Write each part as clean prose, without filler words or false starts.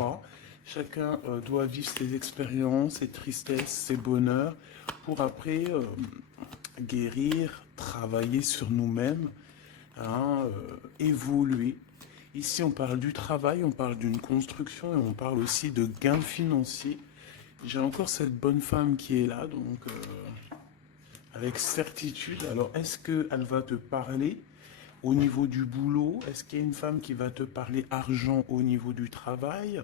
trois. Chacun doit vivre ses expériences, ses tristesses, ses bonheurs, pour après guérir, travailler sur nous-mêmes, hein, évoluer. Ici, on parle du travail, on parle d'une construction et on parle aussi de gains financiers. J'ai encore cette bonne femme qui est là, donc avec certitude. Alors, est-ce qu'elle va te parler au niveau du boulot? Est-ce qu'il y a une femme qui va te parler argent au niveau du travail?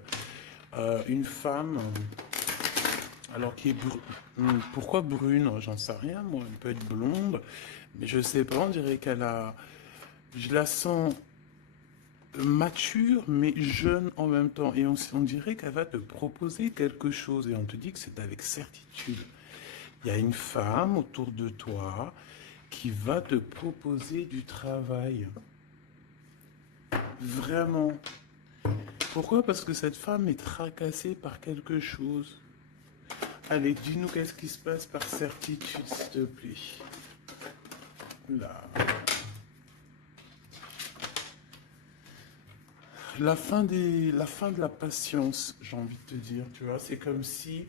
Une femme, alors qui est pourquoi brune? J'en sais rien, moi. Elle peut être blonde, mais je sais pas. On dirait qu'elle a, je la sens mature, mais jeune en même temps. Et on dirait qu'elle va te proposer quelque chose. Et on te dit que c'est avec certitude. Il y a une femme autour de toi qui va te proposer du travail. Vraiment. Pourquoi? Parce que cette femme est tracassée par quelque chose. Allez, dis-nous qu'est-ce qui se passe par certitude, s'il te plaît. Là. La fin de la patience, j'ai envie de te dire, tu vois. C'est comme si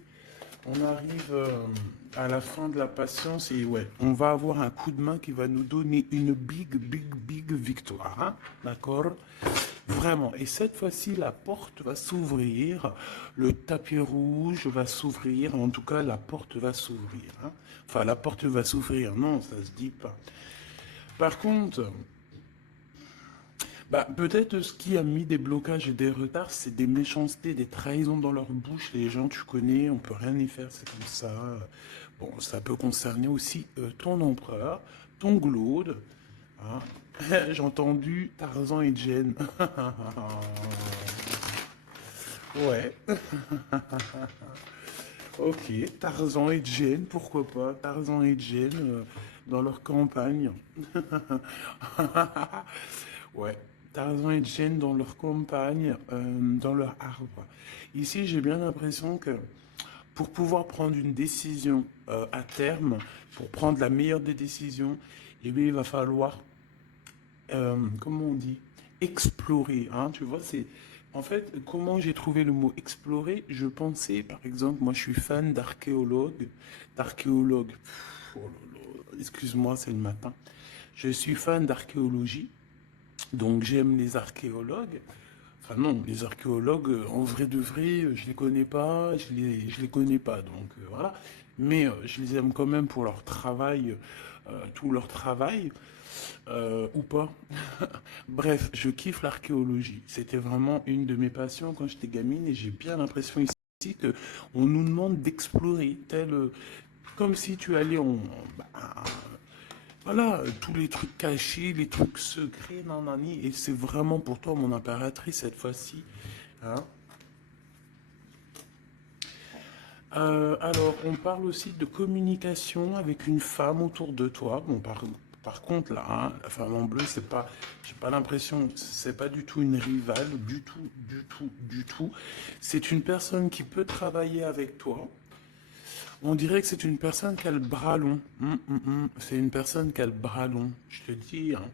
on arrive à la fin de la patience et ouais, on va avoir un coup de main qui va nous donner une big victoire, hein, d'accord? Vraiment. Et cette fois-ci, la porte va s'ouvrir, le tapis rouge va s'ouvrir, en tout cas, la porte va s'ouvrir, hein. Enfin, la porte va s'ouvrir, non, ça se dit pas. Par contre, bah, peut-être ce qui a mis des blocages et des retards, c'est des méchancetés, des trahisons dans leur bouche. Les gens, tu connais, on peut rien y faire, c'est comme ça. Bon, ça peut concerner aussi ton empereur, ton glaude. Hein. J'ai entendu Tarzan et Jane. Ouais. Ok, Tarzan et Jane, pourquoi pas? Tarzan et Jane dans leur campagne. Ouais, Tarzan et Jane dans leur campagne, dans leur arbre. Ici, j'ai bien l'impression que pour pouvoir prendre une décision à terme, pour prendre la meilleure des décisions, eh bien, il va falloir, comment on dit, explorer. Hein, tu vois, c'est en fait comment j'ai trouvé le mot explorer. Je pensais, par exemple, moi, je suis fan d'archéologue. Oh là là, excuse-moi, c'est le matin. Je suis fan d'archéologie. Donc j'aime les archéologues. Enfin non, les archéologues, en vrai de vrai, je les connais pas, je les connais pas. Donc voilà. Mais je les aime quand même pour leur travail, tout leur travail, ou pas. Bref, je kiffe l'archéologie. C'était vraiment une de mes passions quand j'étais gamine et j'ai bien l'impression ici que on nous demande d'explorer, tel, comme si tu allais bah, voilà, tous les trucs cachés, les trucs secrets, nanani, et c'est vraiment pour toi, mon impératrice, cette fois-ci. Hein. Alors, on parle aussi de communication avec une femme autour de toi. Bon, par contre, là, hein, la femme en bleu, c'est pas, j'ai pas l'impression, c'est pas du tout une rivale, du tout, du tout, du tout. C'est une personne qui peut travailler avec toi. On dirait que c'est une personne qui a le bras long. C'est une personne qui a le bras long, je te dis. Hein.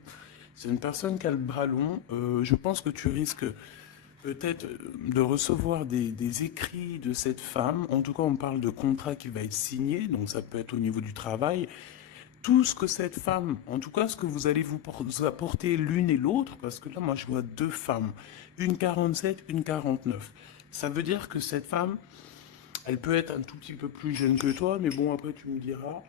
C'est une personne qui a le bras long. Je pense que tu risques peut-être de recevoir des écrits de cette femme. En tout cas, on parle de contrat qui va être signé, donc ça peut être au niveau du travail. Tout ce que cette femme, en tout cas ce que vous allez vous apporter l'une et l'autre, parce que là, moi, je vois deux femmes, une 47, une 49. Ça veut dire que cette femme, elle peut être un tout petit peu plus jeune que toi, mais bon, après, tu me diras.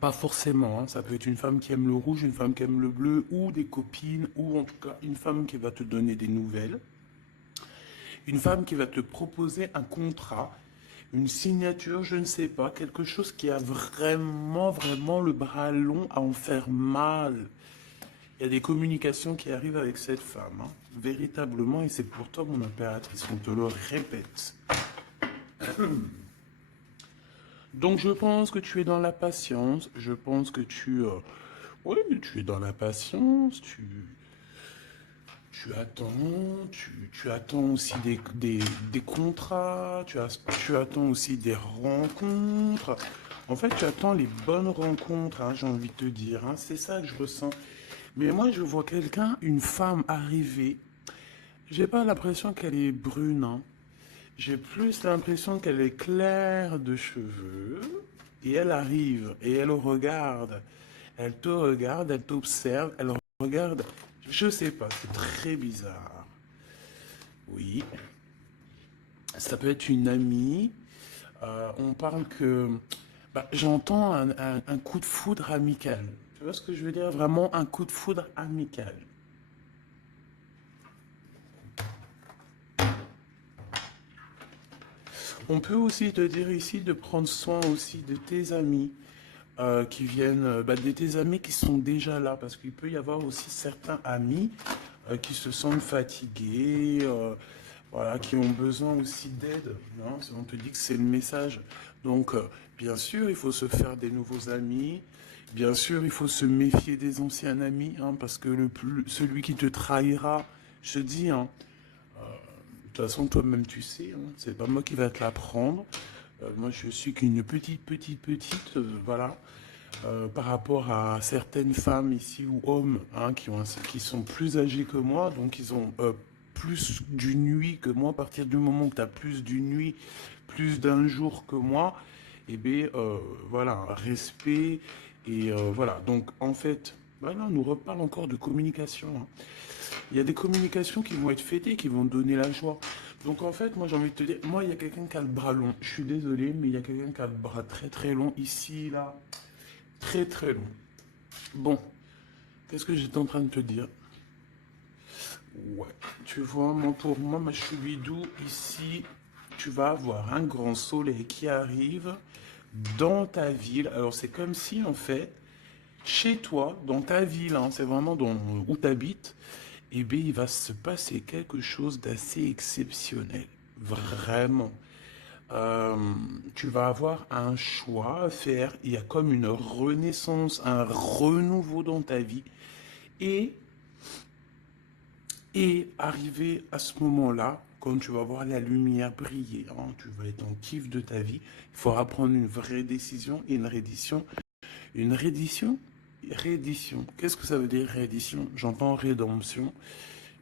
Pas forcément, hein. Ça peut être une femme qui aime le rouge, une femme qui aime le bleu, ou des copines, ou en tout cas une femme qui va te donner des nouvelles. Une femme qui va te proposer un contrat, une signature, je ne sais pas, quelque chose qui a vraiment le bras long à en faire mal. Il y a des communications qui arrivent avec cette femme, hein, véritablement, et c'est pour toi, mon impératrice, on te le répète. Donc je pense que tu es dans la patience, je pense que oui, tu es dans la patience, tu attends, tu attends aussi des contrats, tu attends aussi des rencontres. En fait, tu attends les bonnes rencontres, hein, j'ai envie de te dire, hein, c'est ça que je ressens. Mais moi, je vois quelqu'un, une femme arriver. J'ai pas l'impression qu'elle est brune, hein. J'ai plus l'impression qu'elle est claire de cheveux. Et elle arrive et elle regarde. Elle te regarde, elle t'observe, elle regarde. Je sais pas, c'est très bizarre. Oui, ça peut être une amie. On parle que... bah, j'entends un coup de foudre amical. Tu vois ce que je veux dire? Vraiment un coup de foudre amical. On peut aussi te dire ici de prendre soin aussi de tes amis qui viennent, bah, de tes amis qui sont déjà là, parce qu'il peut y avoir aussi certains amis qui se sentent fatigués, voilà, qui ont besoin aussi d'aide. Non, on te dit que c'est le message. Donc, bien sûr, il faut se faire des nouveaux amis. Bien sûr, il faut se méfier des anciens amis, hein, parce que celui qui te trahira, je te dis, hein, de toute façon, toi-même, tu sais, hein, c'est pas moi qui va te l'apprendre. Moi, je suis qu'une petite, voilà, par rapport à certaines femmes ici ou hommes hein, qui sont plus âgés que moi, donc ils ont plus d'une nuit que moi. À partir du moment où tu as plus d'une nuit, plus d'un jour que moi, et bien, voilà, respect. Et voilà, donc en fait, voilà, on nous reparle encore de communication, hein. Il y a des communications qui vont être fêtées, qui vont donner la joie. Donc en fait, moi j'ai envie de te dire, moi il y a quelqu'un qui a le bras long. Je suis désolé, mais il y a quelqu'un qui a le bras très très long ici, là. Très très long. Bon, qu'est-ce que j'étais en train de te dire? Ouais, tu vois, moi, pour moi, ma choubidou, ici, tu vas avoir un grand soleil qui arrive dans ta ville. Alors c'est comme si en fait, chez toi, dans ta ville, hein, c'est vraiment où tu habites, eh bien, il va se passer quelque chose d'assez exceptionnel. Vraiment. Euh, Tu vas avoir un choix à faire. Il y a comme une renaissance, un renouveau dans ta vie. Et, et arrivé à ce moment-là, quand tu vas voir la lumière briller, hein, tu vas être en kiff de ta vie, il faudra prendre une vraie décision et une reddition. Une reddition? Réédition. Qu'est-ce que ça veut dire réédition? J'entends rédemption.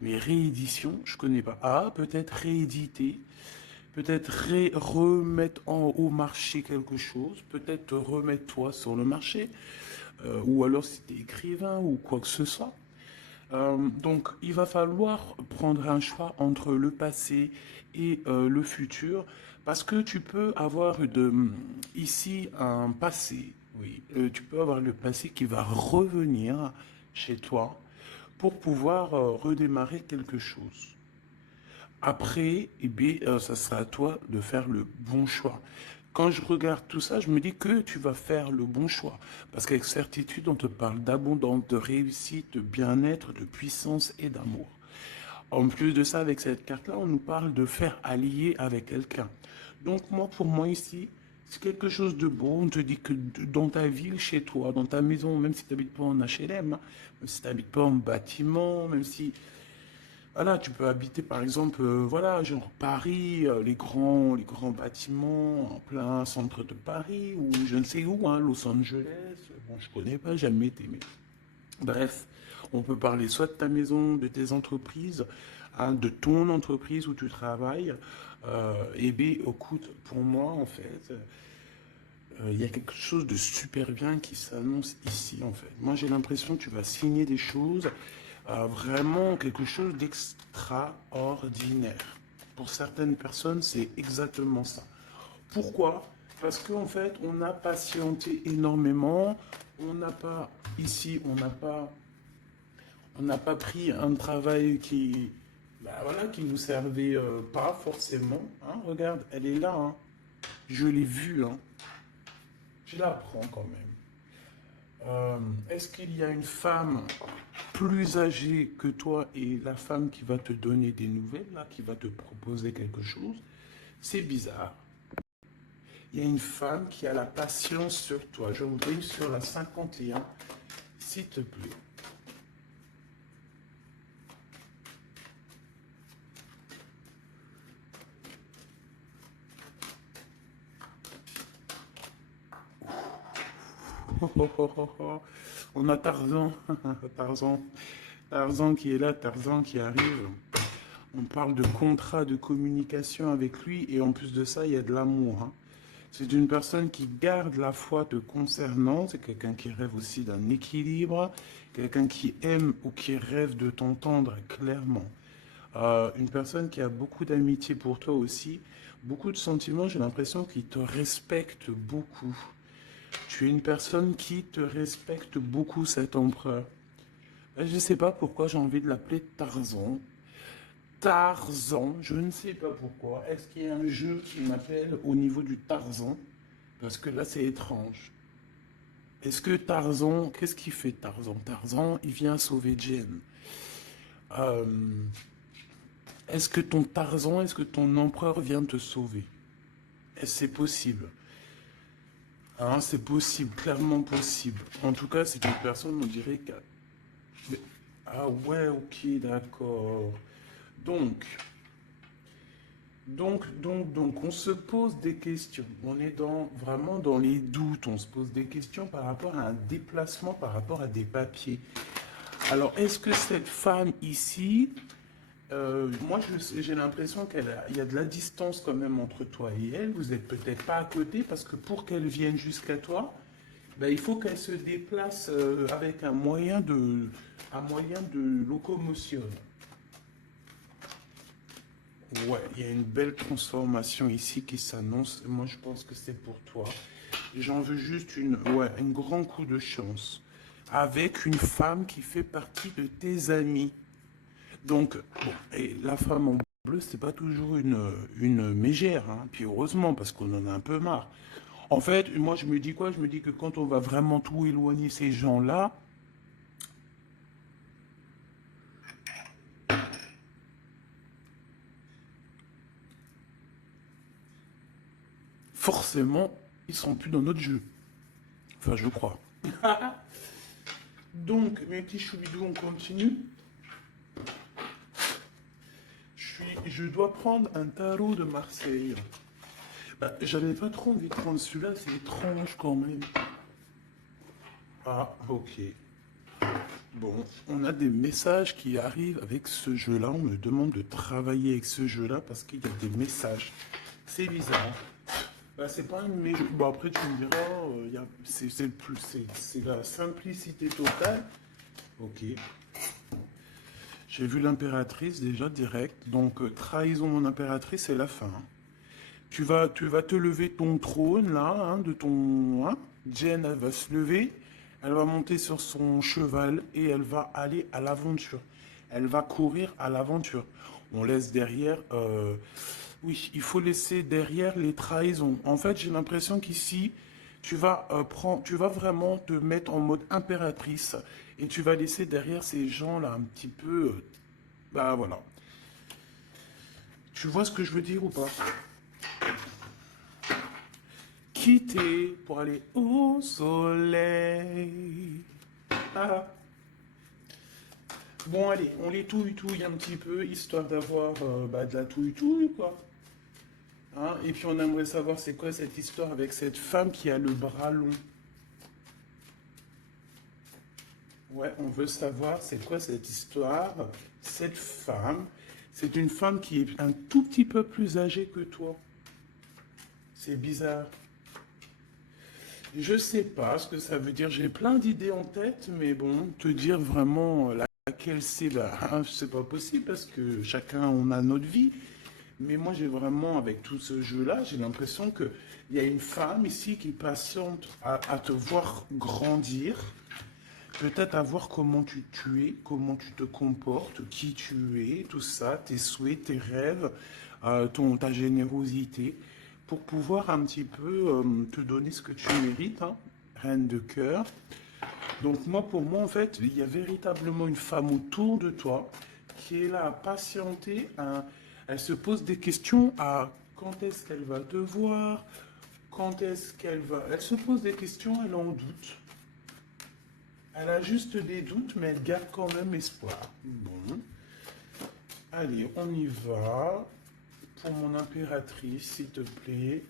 Mais réédition, je connais pas. Ah, peut-être rééditer, peut-être remettre au marché quelque chose, peut-être te remettre toi sur le marché, ou alors si tu es écrivain ou quoi que ce soit. Donc, il va falloir prendre un choix entre le passé et le futur, parce que tu peux avoir ici un passé, oui, tu peux avoir le passé qui va revenir chez toi pour pouvoir redémarrer quelque chose. Après, eh bien, ça sera à toi de faire le bon choix. Quand je regarde tout ça, je me dis que tu vas faire le bon choix. Parce qu'avec certitude, on te parle d'abondance, de réussite, de bien-être, de puissance et d'amour. En plus de ça, avec cette carte-là, on nous parle de faire allier avec quelqu'un. Donc moi, pour moi ici, c'est quelque chose de beau. On te dit que dans ta ville, chez toi, dans ta maison, même si tu n'habites pas en HLM, hein, même si tu n'habites pas en bâtiment, même si voilà, tu peux habiter par exemple, voilà, genre Paris, les grands bâtiments en plein centre de Paris ou je ne sais où, hein, Los Angeles. Bon, je connais pas, jamais été, mais bref, on peut parler soit de ta maison, de tes entreprises, hein, de ton entreprise où tu travailles. Et bien, écoute, pour moi, en fait, il y a quelque chose de super bien qui s'annonce ici, en fait. Moi, j'ai l'impression que tu vas signer des choses, vraiment quelque chose d'extraordinaire. Pour certaines personnes, c'est exactement ça. Pourquoi? Parce qu'en fait, on a patienté énormément. On n'a pas, ici, on n'a pas pris un travail qui, bah voilà, qui nous servait pas forcément, hein. Regarde, elle est là, hein. Je l'ai vue, hein. Je la prends quand même. Est-ce qu'il y a une femme plus âgée que toi et la femme qui va te donner des nouvelles, là, qui va te proposer quelque chose? C'est bizarre. Il y a une femme qui a la patience sur toi. Je voudrais sur la 51, s'il te plaît. On a Tarzan, Tarzan, Tarzan qui est là, Tarzan qui arrive. On parle de contrat de communication avec lui et en plus de ça, il y a de l'amour, hein. C'est une personne qui garde la foi te concernant, c'est quelqu'un qui rêve aussi d'un équilibre, quelqu'un qui aime ou qui rêve de t'entendre clairement. Une personne qui a beaucoup d'amitié pour toi aussi, beaucoup de sentiments, j'ai l'impression qu'il te respecte beaucoup. Tu es une personne qui te respecte beaucoup, cet empereur. Je ne sais pas pourquoi j'ai envie de l'appeler Tarzan. Tarzan, je ne sais pas pourquoi. Est-ce qu'il y a un jeu qui m'appelle au niveau du Tarzan? Parce que là, c'est étrange. Est-ce que Tarzan, qu'est-ce qu'il fait Tarzan? Tarzan, il vient sauver Jen. Euh, est-ce que ton Tarzan, est-ce que ton empereur vient te sauver? Est-ce que c'est possible? Hein, c'est possible, clairement possible. En tout cas, c'est une personne, on dirait que... Ah ouais, ok, d'accord. Donc, on se pose des questions. On est vraiment dans les doutes. On se pose des questions par rapport à un déplacement, par rapport à des papiers. Alors, est-ce que cette femme ici, moi j'ai l'impression qu'il y a de la distance quand même entre toi et elle. Vous n'êtes peut-être pas à côté parce que pour qu'elle vienne jusqu'à toi, ben, il faut qu'elle se déplace avec un moyen de locomotion. Ouais, il y a une belle transformation ici qui s'annonce. Moi, je pense que c'est pour toi. J'en veux juste un grand coup de chance. Avec une femme qui fait partie de tes amis. Donc, bon, et la femme en bleu, c'est pas toujours une mégère, hein. Puis heureusement, parce qu'on en a un peu marre. En fait, moi, je me dis quoi? Je me dis que quand on va vraiment tout éloigner ces gens-là, forcément, ils seront plus dans notre jeu. Enfin, je crois. Donc, mes petits choubidous, on continue. Je dois prendre un tarot de Marseille. Bah, j'avais pas trop envie de prendre celui-là, c'est étrange quand même. Ah, ok. Bon, on a des messages qui arrivent avec ce jeu-là. On me demande de travailler avec ce jeu-là parce qu'il y a des messages. C'est bizarre. Bah, c'est pas un mais bon, après, tu me diras, c'est la simplicité totale. Ok. J'ai vu l'impératrice déjà direct. Donc, trahison mon impératrice, c'est la fin. Tu vas te lever ton trône là, hein, de ton. Hein. Jen, elle va se lever, elle va monter sur son cheval et elle va aller à l'aventure. Elle va courir à l'aventure. On laisse derrière. Oui, il faut laisser derrière les trahisons. En fait, j'ai l'impression qu'ici, tu vas vraiment te mettre en mode impératrice et tu vas laisser derrière ces gens-là un petit peu. Bah voilà. Tu vois ce que je veux dire ou pas? Quitter pour aller au soleil. Ah. Bon, allez, on les touille-touille un petit peu, histoire d'avoir de la touille-touille, quoi. Hein, et puis on aimerait savoir c'est quoi cette histoire avec cette femme qui a le bras long. Ouais, on veut savoir c'est quoi cette histoire. Cette femme, c'est une femme qui est un tout petit peu plus âgée que toi. C'est bizarre. Je sais pas ce que ça veut dire. J'ai plein d'idées en tête, mais bon, te dire vraiment laquelle c'est, bah, hein, c'est pas possible parce que chacun on a notre vie. Mais moi, j'ai vraiment, avec tout ce jeu-là, j'ai l'impression qu'il y a une femme ici qui patiente à te voir grandir, peut-être à voir comment tu es, comment tu te comportes, qui tu es, tout ça, tes souhaits, tes rêves, ta générosité, pour pouvoir un petit peu te donner ce que tu mérites, hein, reine de cœur. Donc moi, pour moi, en fait, il y a véritablement une femme autour de toi qui est là à patienter, elle se pose des questions à quand est-ce qu'elle va te voir, quand est-ce qu'elle va... Elle se pose des questions, elle en doute. Elle a juste des doutes, mais elle garde quand même espoir. Bon. Allez, on y va. Pour mon impératrice, s'il te plaît.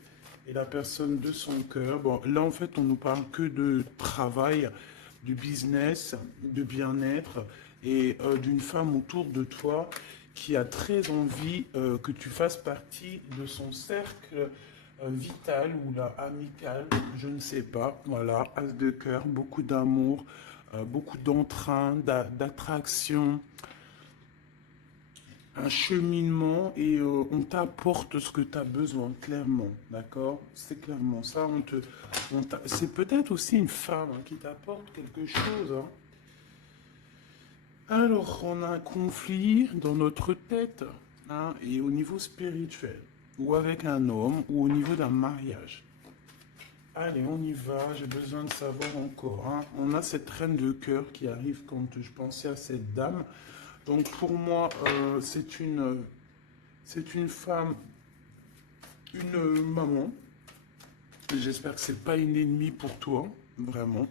Et la personne de son cœur. Bon, là, en fait, on nous parle que de travail. du business, de bien-être et d'une femme autour de toi qui a très envie que tu fasses partie de son cercle vital ou là, amical, je ne sais pas. Voilà, as de cœur, beaucoup d'amour, beaucoup d'entrain, d'attraction, un cheminement et on t'apporte ce que tu as besoin, clairement, d'accord? C'est clairement ça. C'est peut-être aussi une femme hein, qui t'apporte quelque chose. Hein. Alors, on a un conflit dans notre tête hein, et au niveau spirituel, ou avec un homme, ou au niveau d'un mariage. Allez, on y va, j'ai besoin de savoir encore. Hein. On a cette reine de cœur qui arrive quand je pensais à cette dame. Donc pour moi, c'est une femme, une maman. J'espère que c'est pas une ennemie pour toi, vraiment.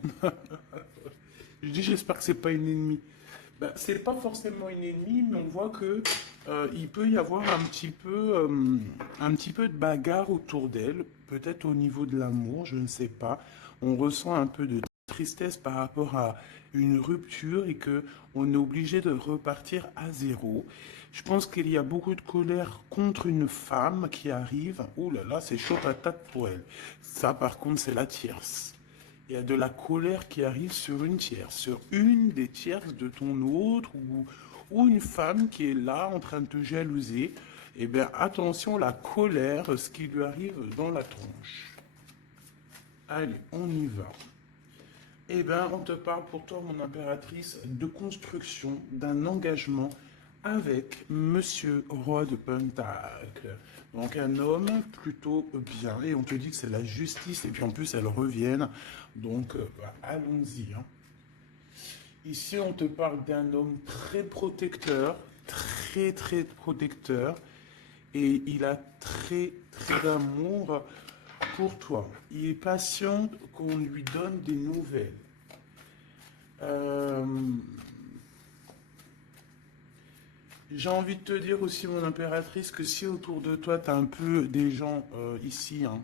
Je dis j'espère que c'est pas une ennemie. Ben, c'est pas forcément une ennemie, mais on voit que il peut y avoir un petit peu de bagarre autour d'elle, peut-être au niveau de l'amour, je ne sais pas. On ressent un peu de tristesse par rapport à une rupture et que on est obligé de repartir à zéro. Je pense qu'il y a beaucoup de colère contre une femme qui arrive. Ouh là là, c'est chaud patate pour elle. Ça, par contre, c'est la tierce. Il y a de la colère qui arrive sur une tierce, sur une des tierces de ton autre, ou une femme qui est là en train de te jalouser. Eh bien, attention, la colère, ce qui lui arrive dans la tronche. Allez, on y va. Eh bien, on te parle pour toi, mon impératrice, de construction, d'un engagement avec Monsieur Roi de Pentacle. Donc un homme plutôt bien. Et on te dit que c'est la justice et puis en plus elles reviennent. Donc allons-y. Hein. Ici on te parle d'un homme très protecteur, très très protecteur. Et il a très très d'amour pour toi. Il est patient qu'on lui donne des nouvelles. Euh, J'ai envie de te dire aussi, mon impératrice, que si autour de toi, tu as un peu des gens ici hein,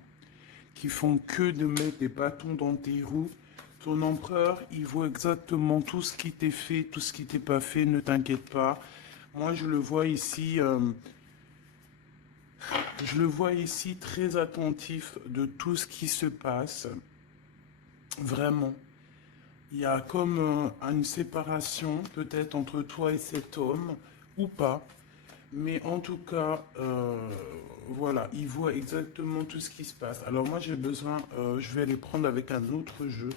qui font que de mettre des bâtons dans tes roues, ton empereur, il voit exactement tout ce qui t'est fait, tout ce qui t'est pas fait, ne t'inquiète pas. Moi, je le vois ici très attentif de tout ce qui se passe. Vraiment. Il y a comme une séparation peut-être entre toi et cet homme, ou pas. Mais en tout cas, voilà, il voit exactement tout ce qui se passe. Alors moi, j'ai besoin, je vais les prendre avec un autre jeu,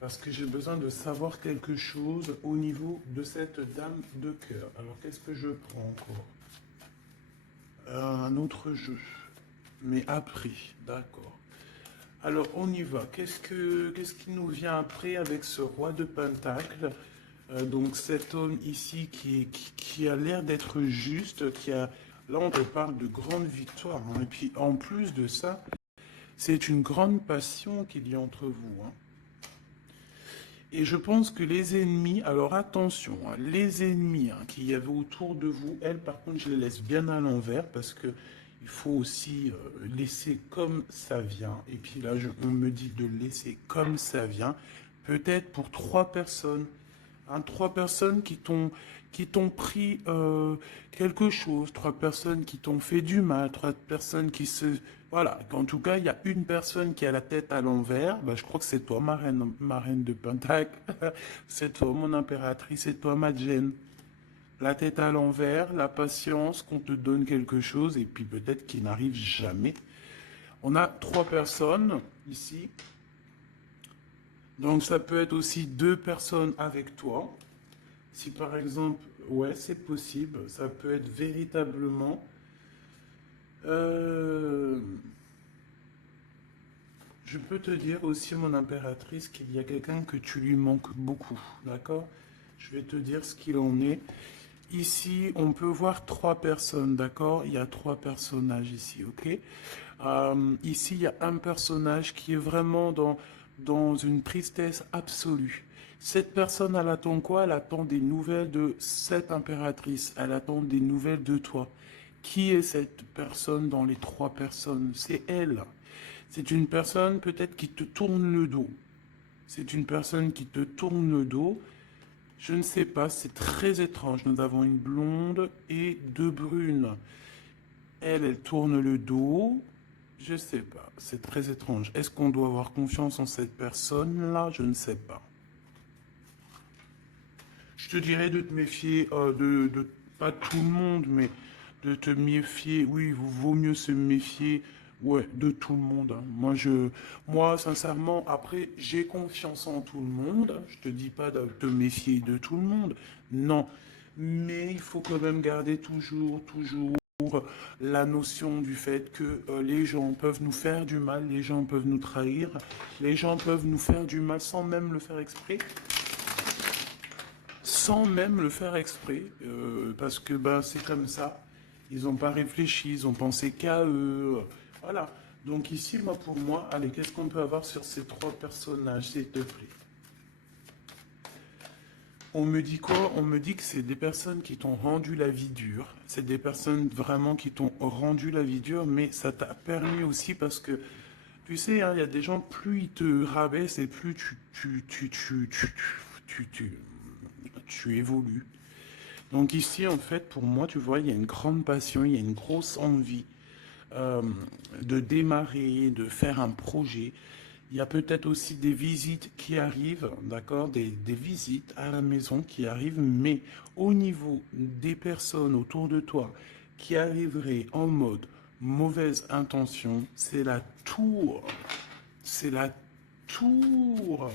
parce que j'ai besoin de savoir quelque chose au niveau de cette dame de cœur. Alors, qu'est-ce que je prends encore un autre jeu, mais après, d'accord. Alors, on y va. Qu'est-ce qui nous vient après avec ce roi de Pentacle donc cet homme ici qui a l'air d'être juste, là on te parle de grande victoire. Hein. Et puis en plus de ça, c'est une grande passion qu'il y a entre vous. Hein. Et je pense que les ennemis, alors attention, hein, les ennemis hein, qu'il y avait autour de vous, elles par contre je les laisse bien à l'envers parce que il faut aussi laisser comme ça vient. Et puis là on me dit de laisser comme ça vient, peut-être pour 3 personnes. Hein, 3 personnes qui t'ont pris quelque chose, 3 personnes qui t'ont fait du mal, 3 personnes qui se... Voilà, en tout cas, il y a une personne qui a la tête à l'envers, ben, je crois que c'est toi, ma reine de Pentacle, c'est toi, mon impératrice, c'est toi, ma Jane. La tête à l'envers, la patience, qu'on te donne quelque chose, et puis peut-être qu'il n'arrive jamais. On a 3 personnes ici. Donc ça peut être aussi 2 personnes avec toi. Si par exemple, ouais, c'est possible, ça peut être véritablement... je peux te dire aussi, mon impératrice, qu'il y a quelqu'un que tu lui manques beaucoup, d'accord? Je vais te dire ce qu'il en est. Ici, on peut voir 3 personnes, d'accord? Il y a 3 personnages ici, ok? Ici, il y a un personnage qui est vraiment dans une tristesse absolue. Cette personne, elle attend quoi? Elle attend des nouvelles de cette impératrice. Elle attend des nouvelles de toi. Qui est cette personne dans les 3 personnes? C'est elle. C'est une personne peut-être qui te tourne le dos. C'est une personne qui te tourne le dos. Je ne sais pas, c'est très étrange. Nous avons une blonde et deux brunes. Elle tourne le dos. Je ne sais pas, c'est très étrange. Est-ce qu'on doit avoir confiance en cette personne-là? Je ne sais pas. Je te dirais de te méfier pas tout le monde, mais de te méfier. Oui, il vaut mieux se méfier, ouais, de tout le monde, hein. Moi, sincèrement, après, j'ai confiance en tout le monde, hein. Je te dis pas de te méfier de tout le monde, non. Mais il faut quand même garder toujours la notion du fait que les gens peuvent nous faire du mal, les gens peuvent nous trahir, les gens peuvent nous faire du mal sans même le faire exprès. Sans même le faire exprès, parce que ben, c'est comme ça. Ils n'ont pas réfléchi, ils ont pensé qu'à eux. Voilà. Donc ici, moi, pour moi, allez, qu'est-ce qu'on peut avoir sur ces trois personnages, s'il te plaît? On me dit quoi? On me dit que c'est des personnes qui t'ont rendu la vie dure. C'est des personnes vraiment qui t'ont rendu la vie dure, mais ça t'a permis aussi parce que, tu sais, hein, il y a des gens, plus ils te rabaissent et plus tu évolues. Donc ici, en fait, pour moi, tu vois, il y a une grande passion, il y a une grosse envie euh, de démarrer, de faire un projet. Il y a peut-être aussi des visites qui arrivent, d'accord, des visites à la maison qui arrivent, mais au niveau des personnes autour de toi qui arriveraient en mode mauvaise intention, c'est la tour. C'est la tour.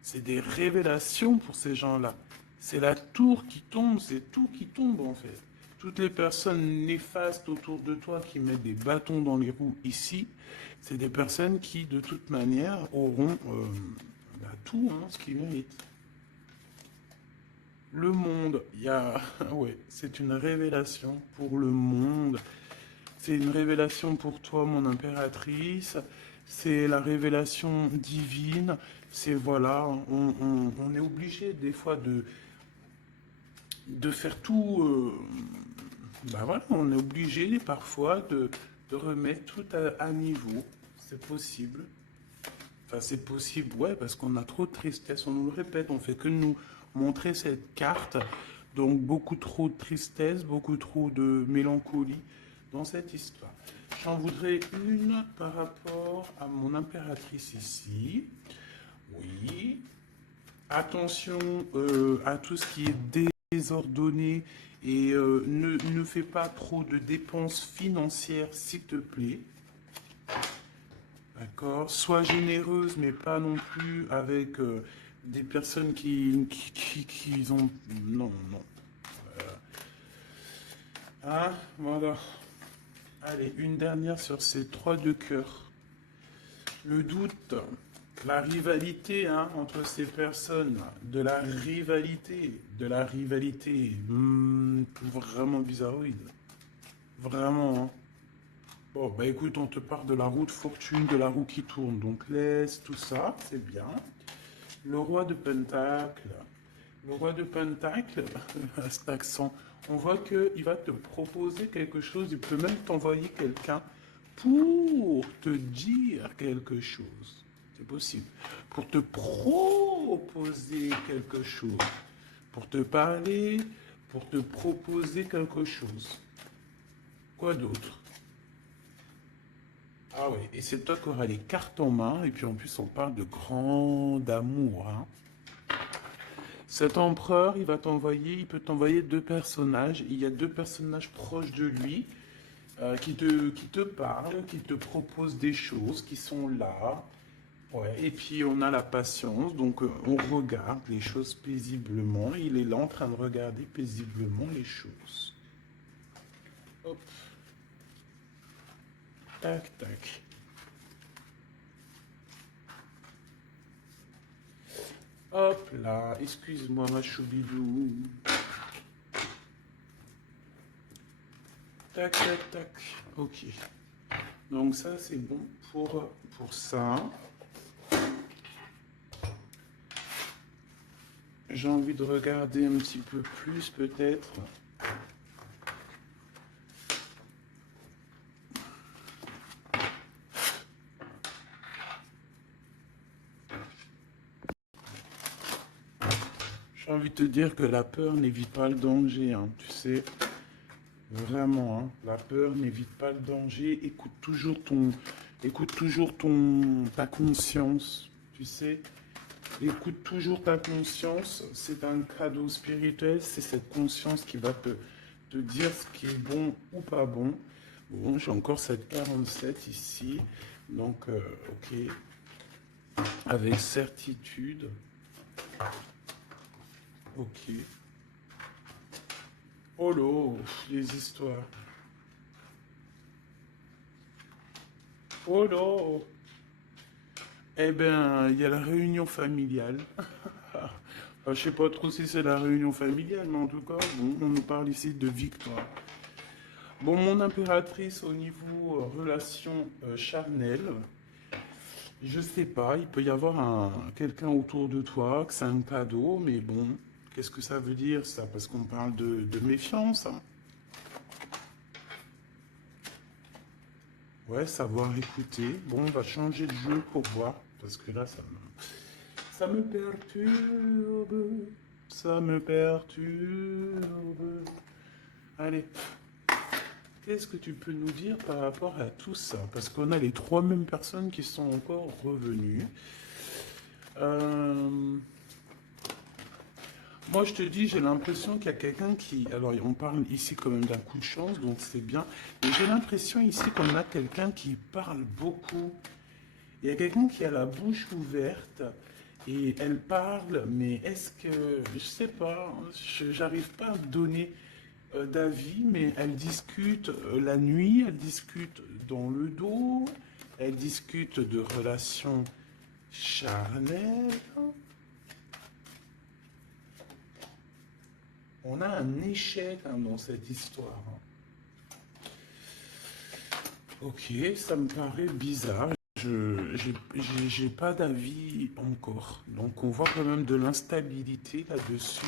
C'est des révélations pour ces gens-là. C'est la tour qui tombe, c'est tout qui tombe en fait. Toutes les personnes néfastes autour de toi qui mettent des bâtons dans les roues ici, c'est des personnes qui de toute manière auront tout, hein, ce qu'ils méritent. Le monde, il y a, ouais, c'est une révélation pour le monde. C'est une révélation pour toi, mon impératrice. C'est la révélation divine. C'est voilà, on est obligé des fois de faire tout. Ben voilà, on est obligé parfois de remettre tout à niveau. C'est possible. Enfin, c'est possible, ouais, parce qu'on a trop de tristesse. On nous le répète, on fait que nous montrer cette carte. Donc, beaucoup trop de tristesse, beaucoup trop de mélancolie dans cette histoire. J'en voudrais une par rapport à mon impératrice ici. Oui. Attention à tout ce qui est désordonné et ne fais pas trop de dépenses financières, s'il te plaît. D'accord. Sois généreuse, mais pas non plus avec des personnes qui ont... Non, non. Ah, voilà. Allez, une dernière sur ces trois de cœur. Le doute, la rivalité hein, entre ces personnes, de la rivalité vraiment bizarroïde. Vraiment, hein. Bon, bah écoute, on te parle de la roue de fortune, de la roue qui tourne. Donc laisse tout ça, c'est bien. Le roi de Pentacle. Le roi de Pentacle, à cet accent, on voit qu'il va te proposer quelque chose. Il peut même t'envoyer quelqu'un pour te dire quelque chose. C'est possible. Pour te proposer quelque chose. Pour te parler, pour te proposer quelque chose. Quoi d'autre? Ah oui, et c'est toi qui auras les cartes en main, et puis en plus on parle de grand amour, hein. Cet empereur, il peut t'envoyer deux personnages. Il y a deux personnages proches de lui qui te parlent, qui te proposent des choses, qui sont là. Ouais. Et puis on a la patience, donc on regarde les choses paisiblement. Il est là en train de regarder paisiblement les choses. Hop, tac, tac. Hop là, excuse-moi ma choubidou. Tac, tac, tac. Ok. Donc ça, c'est bon pour ça. J'ai envie de regarder un petit peu plus peut-être. J'ai envie de te dire que la peur n'évite pas le danger, hein, tu sais. Vraiment, hein, la peur n'évite pas le danger. Écoute toujours ta conscience, tu sais. Écoute toujours ta conscience. C'est un cadeau spirituel. C'est cette conscience qui va te dire ce qui est bon ou pas bon. Bon, j'ai encore cette 47 ici. Donc, ok. Avec certitude. Ok. Oh là, les histoires. Oh là. Eh bien, il y a la réunion familiale. Je sais pas trop si c'est la réunion familiale, mais en tout cas, bon, on nous parle ici de victoire. Bon, mon impératrice au niveau relation charnelle, je sais pas, il peut y avoir quelqu'un autour de toi, que c'est un cadeau, mais bon, qu'est-ce que ça veut dire ça? Parce qu'on parle de méfiance, hein. Ouais, savoir écouter. Bon, on va changer de jeu pour voir, parce que là, ça me perturbe, ça me perturbe. Allez, qu'est-ce que tu peux nous dire par rapport à tout ça? Parce qu'on a les trois mêmes personnes qui sont encore revenues. Moi, je te dis, j'ai l'impression qu'il y a quelqu'un qui... Alors, on parle ici quand même d'un coup de chance, donc c'est bien. Mais j'ai l'impression ici qu'on a quelqu'un qui parle beaucoup. Il y a quelqu'un qui a la bouche ouverte et elle parle, mais est-ce que... Je sais pas, j'arrive pas à me donner d'avis, mais elle discute la nuit, elle discute dans le dos, elle discute de relations charnelles. On a un échec hein, dans cette histoire. Ok, ça me paraît bizarre. J'ai pas d'avis encore. Donc on voit quand même de l'instabilité là-dessus.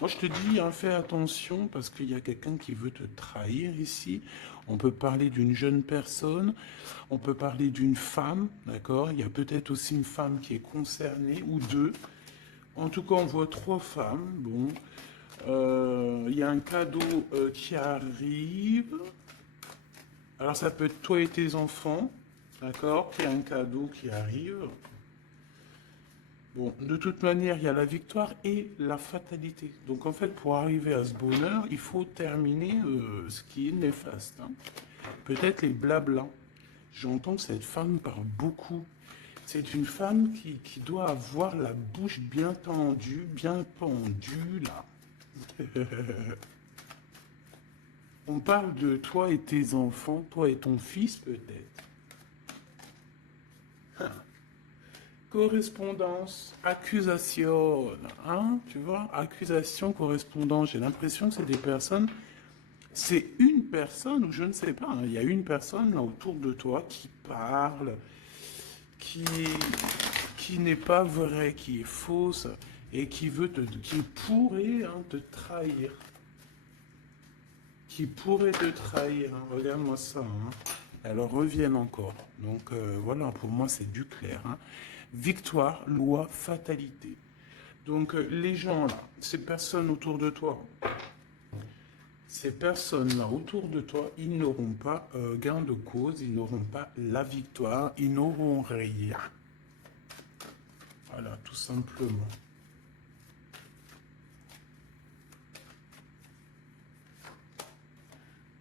Moi je te dis, hein, fais attention parce qu'il y a quelqu'un qui veut te trahir ici. On peut parler d'une jeune personne, on peut parler d'une femme, d'accord? Il y a peut-être aussi une femme qui est concernée ou deux. En tout cas, on voit trois femmes. Bon, il y a un cadeau qui arrive. Alors ça peut être toi et tes enfants, d'accord? Il y a un cadeau qui arrive. Bon, de toute manière, il y a la victoire et la fatalité. Donc en fait, pour arriver à ce bonheur, il faut terminer ce qui est néfaste, hein. Peut-être les blablas. J'entends que cette femme parle beaucoup. C'est une femme qui doit avoir la bouche bien tendue, bien pendue, là. On parle de toi et tes enfants, toi et ton fils peut-être. Correspondance, accusation, hein, tu vois, accusation, correspondance. J'ai l'impression que c'est des personnes, c'est une personne, ou je ne sais pas, hein, il y a une personne là autour de toi qui parle, qui, qui n'est pas vraie, qui est fausse, et qui pourrait hein, te trahir. Qui pourrait te trahir, hein. Regarde-moi ça, hein. Elles reviennent encore. Donc voilà, pour moi c'est du clair, hein. Victoire, loi, fatalité. Donc les gens là, ces personnes autour de toi, ces personnes-là autour de toi, ils n'auront pas gain de cause, ils n'auront pas la victoire, ils n'auront rien. Voilà, tout simplement.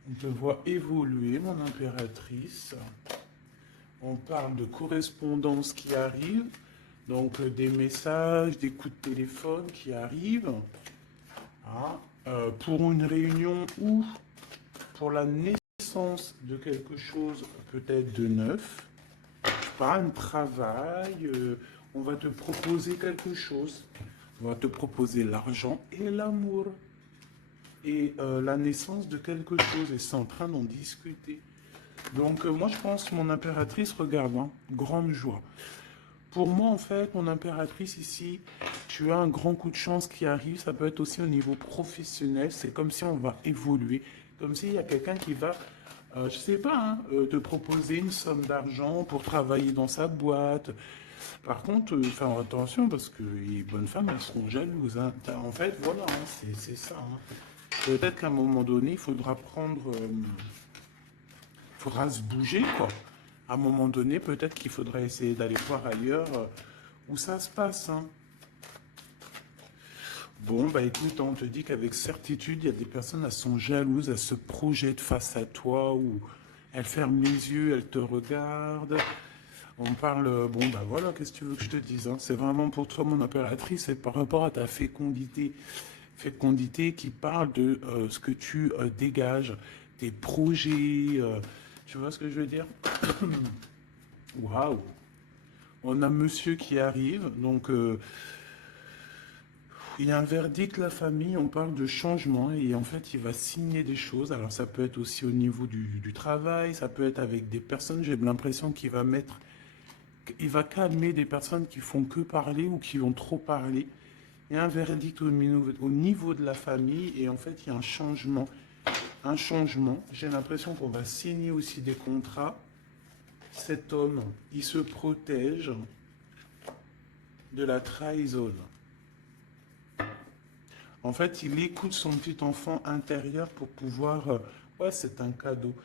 On te voit évoluer, mon impératrice. On parle de correspondance qui arrive, donc des messages, des coups de téléphone qui arrivent. Ah, pour une réunion ou pour la naissance de quelque chose peut-être de neuf. Je sais pas, un travail, on va te proposer quelque chose. On va te proposer l'argent et l'amour. Et la naissance de quelque chose. Et c'est en train d'en discuter. Donc moi je pense, mon impératrice, regarde, hein, grande joie. Pour moi en fait, mon impératrice ici, tu as un grand coup de chance qui arrive, ça peut être aussi au niveau professionnel, c'est comme si on va évoluer, comme s'il y a quelqu'un qui va, je sais pas, hein, te proposer une somme d'argent pour travailler dans sa boîte, Par contre, faire attention parce que les bonnes femmes, elles seront jalouses, hein. En fait, voilà, hein, c'est ça, hein. Peut-être qu'à un moment donné, il faudra faudra se bouger, quoi. À un moment donné, peut-être qu'il faudra essayer d'aller voir ailleurs où ça se passe, hein. Bon, bah écoute, on te dit qu'avec certitude, il y a des personnes, elles sont jalouses, elles se projettent face à toi, ou elles ferment les yeux, elles te regardent. On parle, bon, bah voilà, qu'est-ce que tu veux que je te dise, hein. C'est vraiment pour toi, mon impératrice, c'est par rapport à ta fécondité. Fécondité qui parle de ce que tu dégages, tes projets, tu vois ce que je veux dire? Waouh! On a monsieur qui arrive, donc il y a un verdict, la famille, on parle de changement et en fait il va signer des choses. Alors ça peut être aussi au niveau du travail, ça peut être avec des personnes, j'ai l'impression qu'il va mettre, il va calmer des personnes qui font que parler ou qui vont trop parler. Il y a un verdict au niveau de la famille et en fait il y a un changement. Un changement, j'ai l'impression qu'on va signer aussi des contrats. Cet homme, il se protège de la trahison. En fait, il écoute son petit enfant intérieur pour pouvoir... ouais, c'est un cadeau.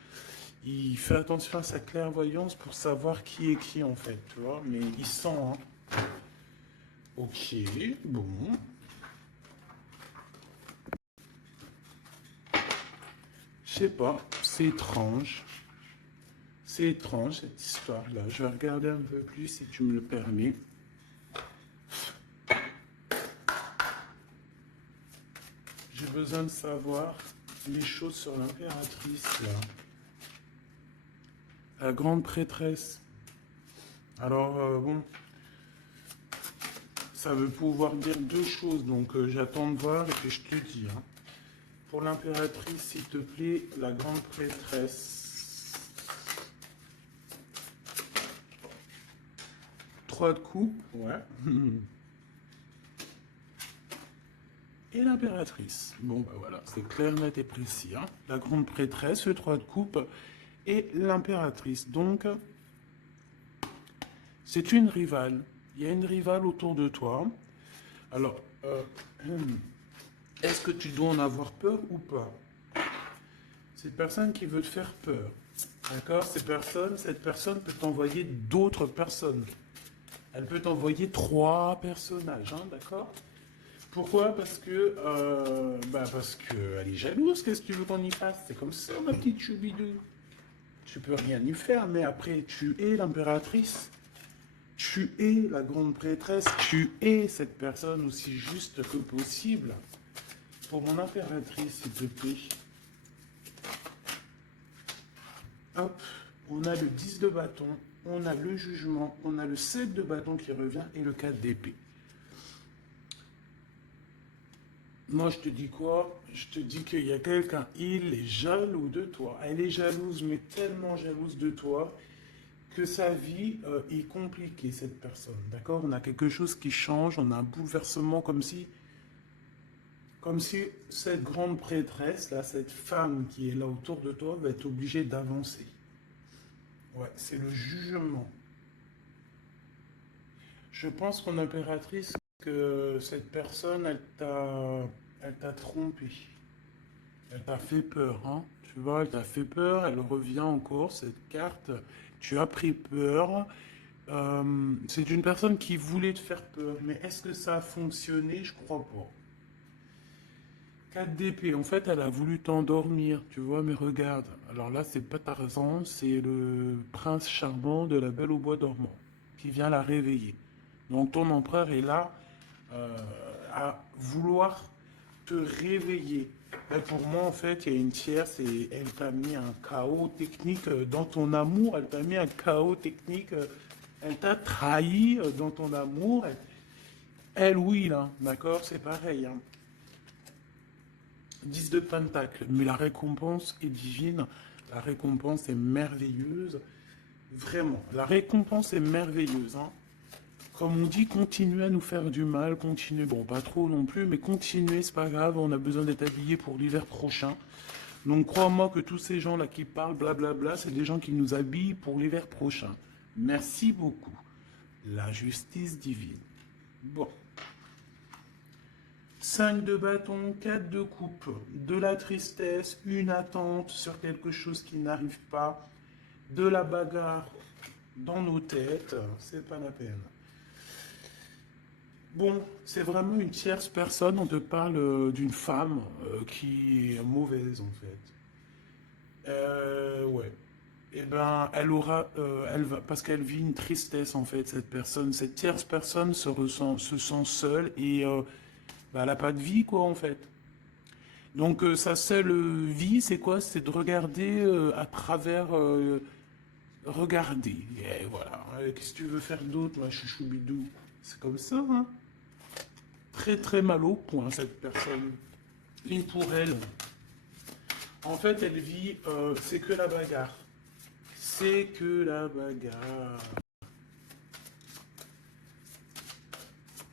Il fait attention à sa clairvoyance pour savoir qui est qui, en fait, tu vois. Mais il sent, hein. Ok, bon. Je sais pas, c'est étrange. C'est étrange, cette histoire-là. Je vais regarder un peu plus, si tu me le permets. J'ai besoin de savoir les choses sur l'impératrice, là. La grande prêtresse. Alors, bon, ça veut pouvoir dire deux choses, donc j'attends de voir et puis je te dis, hein. Pour l'impératrice, s'il te plaît, la grande prêtresse. 3 de coupe, ouais. Et l'impératrice. Bon, bah voilà, c'est clair, net et précis, hein. La grande prêtresse, le 3 de coupe et l'impératrice. Donc, c'est une rivale. Il y a une rivale autour de toi. Alors, est-ce que tu dois en avoir peur ou pas? Cette personne qui veut te faire peur. D'accord? Cette personne peut t'envoyer d'autres personnes. Elle peut t'envoyer 3 personnages, hein, d'accord? Pourquoi? Parce que, parce qu'elle est jalouse. Qu'est-ce que tu veux qu'on y fasse? C'est comme ça, ma petite choubidou. Tu peux rien y faire, mais après, tu es l'impératrice. Tu es la grande prêtresse. Tu es cette personne aussi juste que possible. Pour mon impératrice, s'il te plaît. Hop, on a le 10 de bâton, on a le jugement, on a le 7 de bâton qui revient et le 4 d'épée. Moi, je te dis quoi? Je te dis qu'il y a quelqu'un, il est jaloux de toi. Elle est jalouse, mais tellement jalouse de toi que sa vie est compliquée, cette personne. D'accord? On a quelque chose qui change, on a un bouleversement comme si cette grande prêtresse, là, cette femme qui est là autour de toi, va être obligée d'avancer. Ouais, c'est le jugement. Je pense, mon impératrice, que cette personne, elle t'a trompé. Elle t'a fait peur, hein. Tu vois, elle t'a fait peur, elle revient encore, cette carte. Tu as pris peur. C'est une personne qui voulait te faire peur, mais est-ce que ça a fonctionné? Je crois pas. 4 d'épée, en fait, elle a voulu t'endormir, tu vois, mais regarde. Alors là, c'est pas Tarzan, c'est le prince charmant de la Belle au bois dormant qui vient la réveiller. Donc ton empereur est là euh, à vouloir te réveiller. Mais pour moi, en fait, il y a une tierce et elle t'a mis un chaos technique dans ton amour. Elle t'a mis un chaos technique. Elle t'a trahi dans ton amour. Elle, oui, là, d'accord, c'est pareil, hein. 10 de Pentacle, mais la récompense est divine, la récompense est merveilleuse, vraiment, la récompense est merveilleuse, hein. Comme on dit, continuez à nous faire du mal, continuez, bon, pas trop non plus, mais continuez, c'est pas grave, on a besoin d'être habillés pour l'hiver prochain. Donc crois-moi que tous ces gens-là qui parlent blablabla, c'est des gens qui nous habillent pour l'hiver prochain. Merci beaucoup. la justice divine. Bon. 5 de bâton, 4 de coupe, de la tristesse, une attente sur quelque chose qui n'arrive pas, de la bagarre dans nos têtes, c'est pas la peine. Bon, c'est vraiment une tierce personne, on te parle d'une femme qui est mauvaise en fait. Ouais. Eh ben, elle va, parce qu'elle vit une tristesse en fait, cette personne, cette tierce personne se sent seule et bah, elle n'a pas de vie quoi en fait. Donc sa seule vie, c'est quoi? C'est de regarder à travers, regarder. Et voilà. Qu'est-ce que tu veux faire d'autre, ma chouchoubidou? C'est comme ça, hein. Très très mal au point cette personne. Et pour elle, en fait, elle vit, c'est que la bagarre. C'est que la bagarre.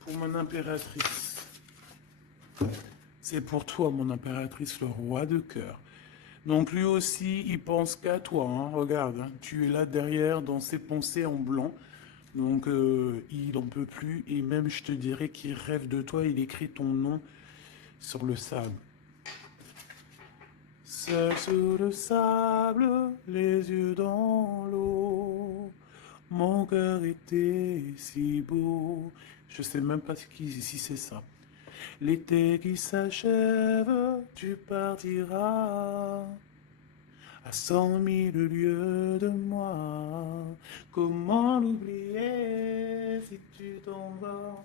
Pour mon impératrice. C'est pour toi, mon impératrice, le roi de cœur. Donc lui aussi, il pense qu'à toi. Hein. Regarde, hein, tu es là derrière dans ses pensées en blanc. Donc il n'en peut plus. Et même, je te dirais qu'il rêve de toi. Il écrit ton nom sur le sable. Seul sur le sable, les yeux dans l'eau. Mon cœur était si beau. Je sais même pas si c'est ça. L'été qui s'achève, tu partiras à 100 000 lieues de moi. Comment l'oublier si tu t'en vas?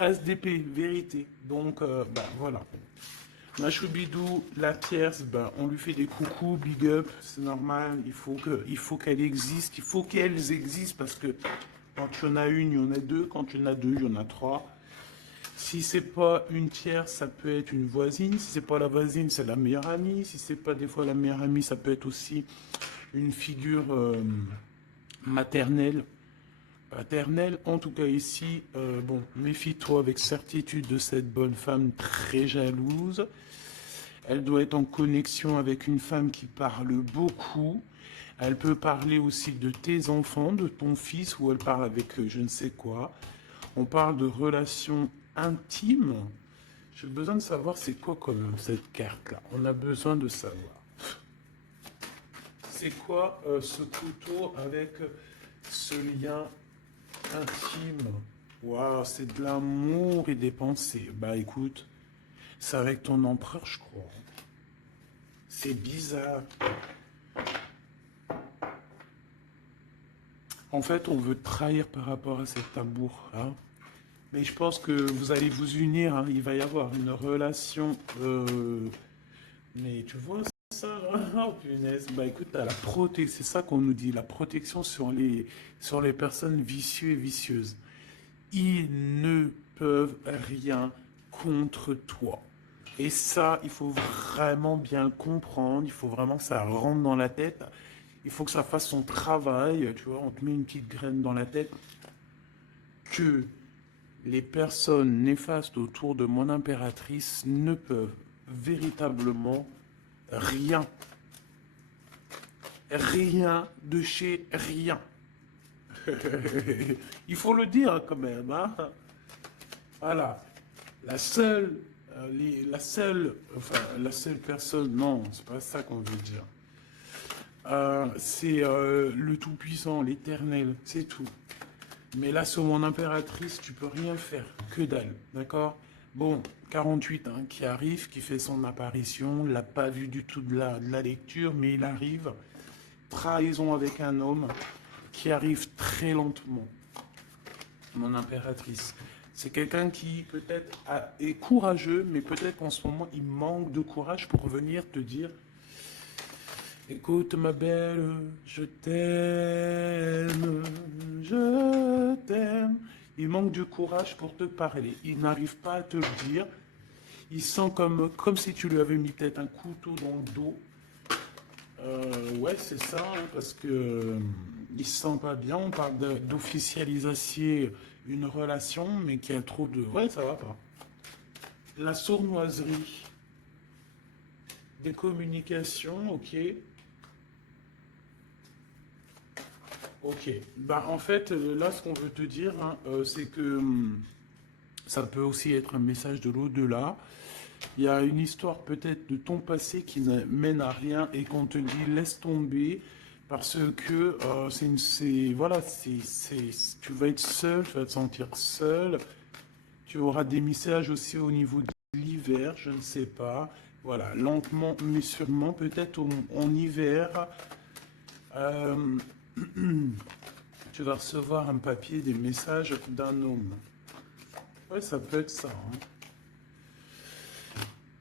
SDP, vérité. Donc, bah, voilà. Ma choubidou, la tierce, bah, on lui fait des coucous, big up, c'est normal. Il faut qu'elle existe, il faut qu'elles existent parce que quand il y en a une, il y en a deux. Quand il y en a deux, il y en a trois. Si c'est pas une tierce, ça peut être une voisine. Si c'est pas la voisine, c'est la meilleure amie. Si c'est pas des fois la meilleure amie, ça peut être aussi une figure maternelle, paternelle. En tout cas ici, bon, méfie-toi avec certitude de cette bonne femme très jalouse. Elle doit être en connexion avec une femme qui parle beaucoup. Elle peut parler aussi de tes enfants, de ton fils, ou elle parle avec je ne sais quoi. On parle de relations intimes. J'ai besoin de savoir c'est quoi comme cette carte-là. On a besoin de savoir. C'est quoi ce couteau avec ce lien intime? Waouh, c'est de l'amour et des pensées. Bah écoute, c'est avec ton empereur, je crois. C'est bizarre. En fait, on veut te trahir par rapport à cet amour. Hein. Mais je pense que vous allez vous unir. Hein. Il va y avoir une relation. Mais tu vois ça? Oh punaise. Bah écoute, t'as la protection. C'est ça qu'on nous dit. La protection sur les personnes vicieuses et vicieuses. Ils ne peuvent rien contre toi. Et ça, il faut vraiment bien le comprendre. Il faut vraiment que ça rentre dans la tête. Il faut que ça fasse son travail. Tu vois, on te met une petite graine dans la tête. Que les personnes néfastes autour de mon impératrice ne peuvent véritablement rien. Rien de chez rien. Il faut le dire quand même. Hein. Voilà. La seule, la seule personne, non, c'est pas ça qu'on veut dire. C'est le Tout-Puissant, l'Éternel, c'est tout. Mais là, sur mon impératrice, tu peux rien faire, que dalle, d'accord? Bon, 48, hein, qui arrive, qui fait son apparition, l'a pas vu du tout de la lecture, mais il arrive. Trahison avec un homme qui arrive très lentement. Mon impératrice. C'est quelqu'un qui peut-être est courageux, mais peut-être qu'en ce moment, il manque de courage pour venir te dire écoute ma belle, je t'aime, je t'aime. Il manque de courage pour te parler. Il n'arrive pas à te le dire. Il sent comme si tu lui avais mis peut-être un couteau dans le dos. Ouais, c'est ça, hein, parce que il se sent pas bien. On parle d'officialiser une relation, mais qu'il y a trop de... Ouais, ça va pas. La sournoiserie. Des communications, ok. Ok. Bah, en fait, là, ce qu'on veut te dire, hein, c'est que ça peut aussi être un message de l'au-delà. Il y a une histoire peut-être de ton passé qui ne mène à rien et qu'on te dit laisse tomber parce que voilà, tu vas être seul, tu vas te sentir seul. Tu auras des messages aussi au niveau de l'hiver, je ne sais pas. Voilà, lentement mais sûrement, peut-être en hiver, euh, tu vas recevoir un papier, des messages d'un homme. Ouais, ça peut être ça, hein.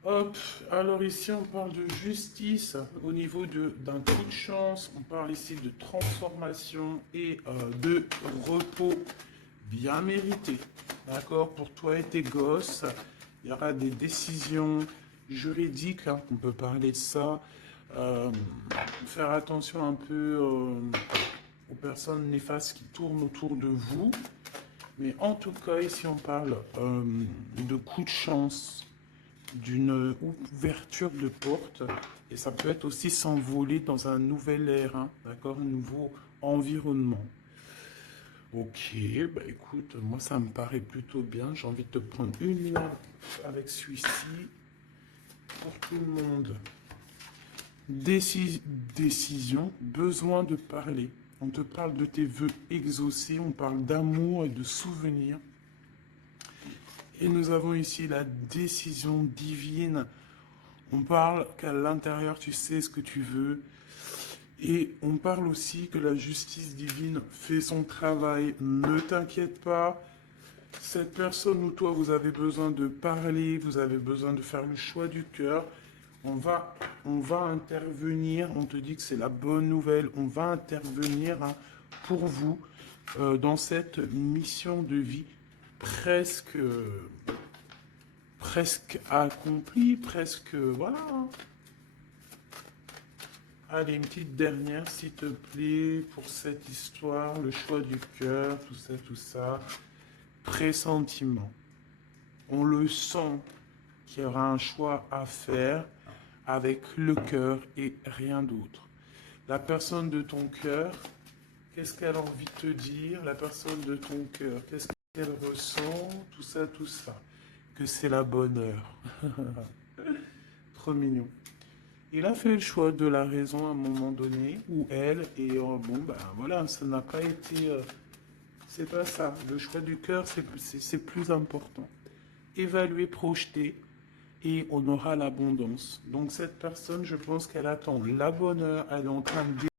Hop, alors ici on parle de justice au niveau d'un coup de chance, on parle ici de transformation et de repos bien mérité. D'accord, pour toi et tes gosses, il y aura des décisions juridiques, hein, on peut parler de ça. Euh, Faire attention un peu aux personnes néfastes qui tournent autour de vous. Mais en tout cas, ici on parle de coup de chance, d'une ouverture de porte, et ça peut être aussi s'envoler dans un nouvel air, hein, d'accord, un nouveau environnement. Ok, bah écoute, moi ça me paraît plutôt bien. J'ai envie de te prendre une lampe avec celui-ci pour tout le monde. Décision, besoin de parler. On te parle de tes vœux exaucés, on parle d'amour et de souvenirs. Et nous avons ici la décision divine. On parle qu'à l'intérieur, tu sais ce que tu veux. Et on parle aussi que la justice divine fait son travail. Ne t'inquiète pas. Cette personne ou toi, vous avez besoin de parler, vous avez besoin de faire le choix du cœur. On va intervenir. On te dit que c'est la bonne nouvelle. On va intervenir, hein, pour vous dans cette mission de vie presque presque accompli, presque, voilà. Allez, une petite dernière, s'il te plaît, pour cette histoire, le choix du cœur, tout ça, tout ça. Pressentiment. On le sent qu'il y aura un choix à faire avec le cœur et rien d'autre. La personne de ton cœur, qu'est-ce qu'elle a envie de te dire? La personne de ton cœur, qu'est-ce qu'elle ressent? Tout ça, tout ça. Que c'est la bonne heure. Trop mignon. Il a fait le choix de la raison à un moment donné, ou elle, et bon, ben voilà, ça n'a pas été. C'est pas ça. Le choix du cœur, c'est plus important. Évaluer, projeter, et on aura l'abondance. Donc, cette personne, je pense qu'elle attend la bonne heure, elle est en train de